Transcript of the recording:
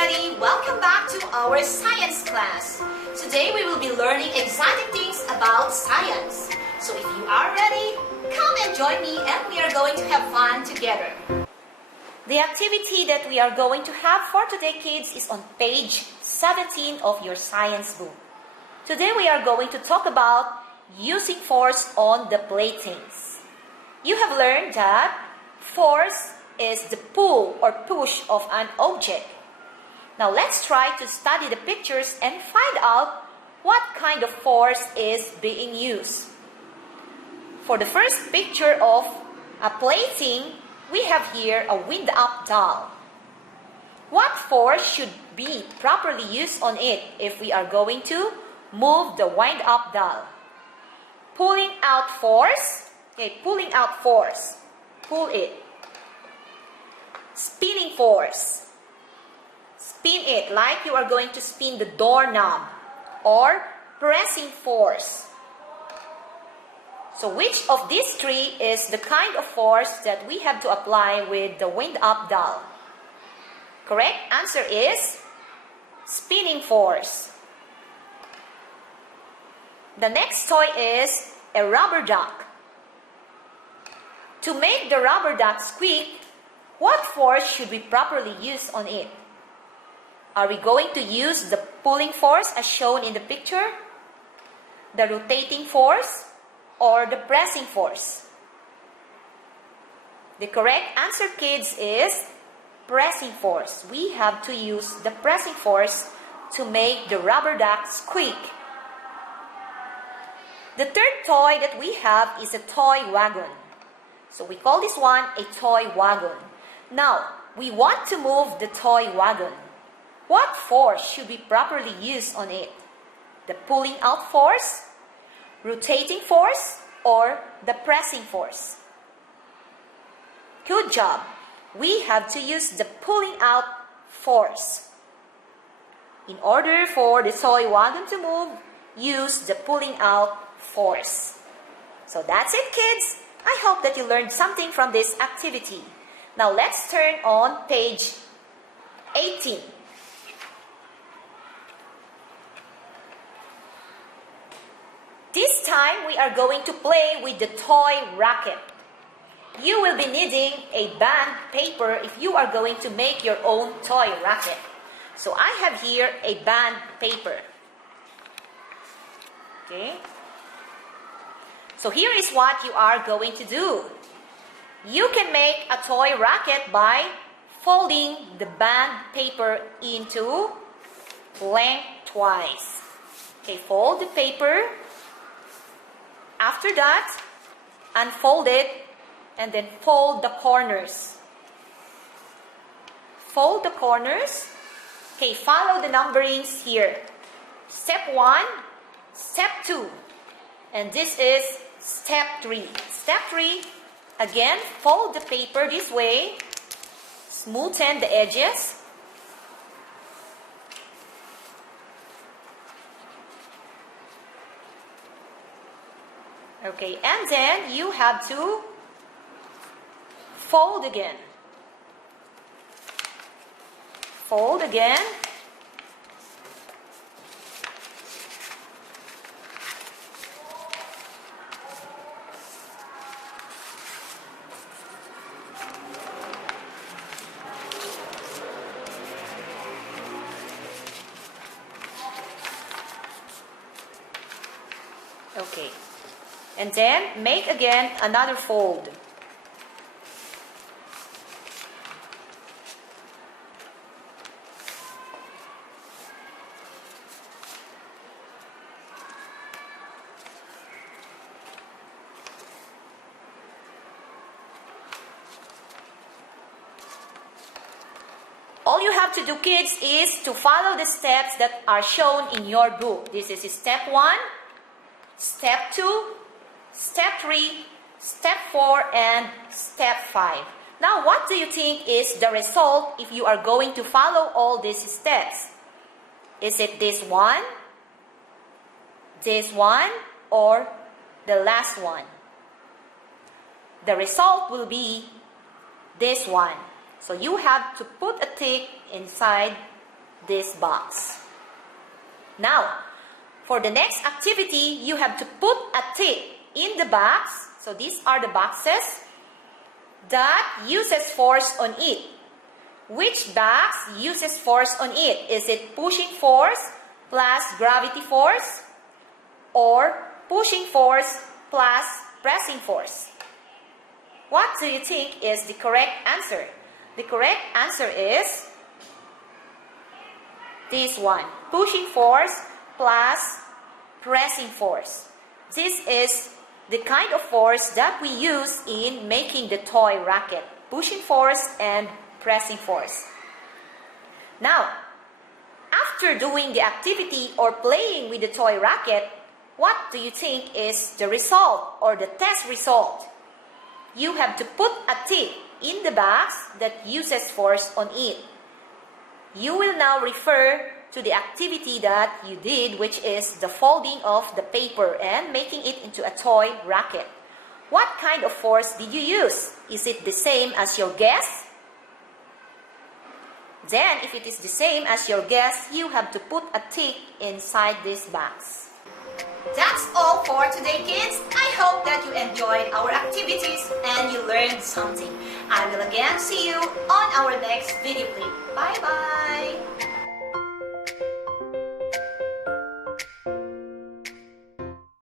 everybody! Welcome back to our science class. Today we will be learning exciting things about science. So if you are ready, come and join me and we are going to have fun together. The activity that we are going to have for today, kids, is on page 17 of your science book. Today we are going to talk about using force on the playthings. You have learned that force is the pull or push of an object. Now let's try to study the pictures and find out what kind of force is being used. For the first picture of a plaything, we have here a wind-up doll. What force should be properly used on it if we are going to move the wind-up doll? Pulling out force. Okay, pulling out force. Pull it. Spinning force. Spin it like you are going to spin the doorknob. Or pressing force. So which of these three is the kind of force that we have to apply with the wind-up doll? Correct answer is spinning force. The next toy is a rubber duck. To make the rubber duck squeak, what force should we properly use on it? Are we going to use the pulling force as shown in the picture, the rotating force, or the pressing force? The correct answer, kids, is pressing force. We have to use the pressing force to make the rubber duck squeak. The third toy that we have is a toy wagon. So we call this one a toy wagon. Now, we want to move the toy wagon. What force should we properly use on it? The pulling out force, rotating force, or the pressing force? Good job. We have to use the pulling out force. In order for the toy wagon to move, use the pulling out force. So that's it, kids. I hope that you learned something from this activity. Now let's turn on page 18. This time we are going to play with the toy racket. You will be needing a band paper if you are going to make your own toy racket. So I have here a band paper. Okay. So here is what you are going to do. You can make a toy racket by folding the band paper into lengthwise. Okay, fold the paper. After that, unfold it and then fold the corners. Fold the corners. Okay, follow the numberings here. Step 1, step 2, and this is step 3. Step 3, again, fold the paper this way, smoothen the edges. Okay, and then you have to fold again. Fold again. Okay. And then make again another fold. All you have to do, kids, is to follow the steps that are shown in your book. This is step 1, step 2, step 3, step 4, and step 5. Now, what do you think is the result if you are going to follow all these steps? Is it this one, or the last one? The result will be this one. So you have to put a tick inside this box. Now, for the next activity, you have to put a tick in the box. So these are the boxes that uses force on it. Which box uses force on it? Is it pushing force plus gravity force or pushing force plus pressing force? What do you think is the correct answer? The correct answer is this one, pushing force plus pressing force. This is the kind of force that we use in making the toy racket. Pushing force and pressing force. Now, after doing the activity or playing with the toy racket, what do you think is the result or the test result? You have to put a tick in the box that uses force on it. You will now refer to the activity that you did, which is the folding of the paper and making it into a toy racket. What kind of force did you use? Is it the same as your guess? Then, if it is the same as your guess, you have to put a tick inside this box. That's all for today, kids. I hope that you enjoyed our activities and you learned something. I will again see you on our next video clip. Bye-bye!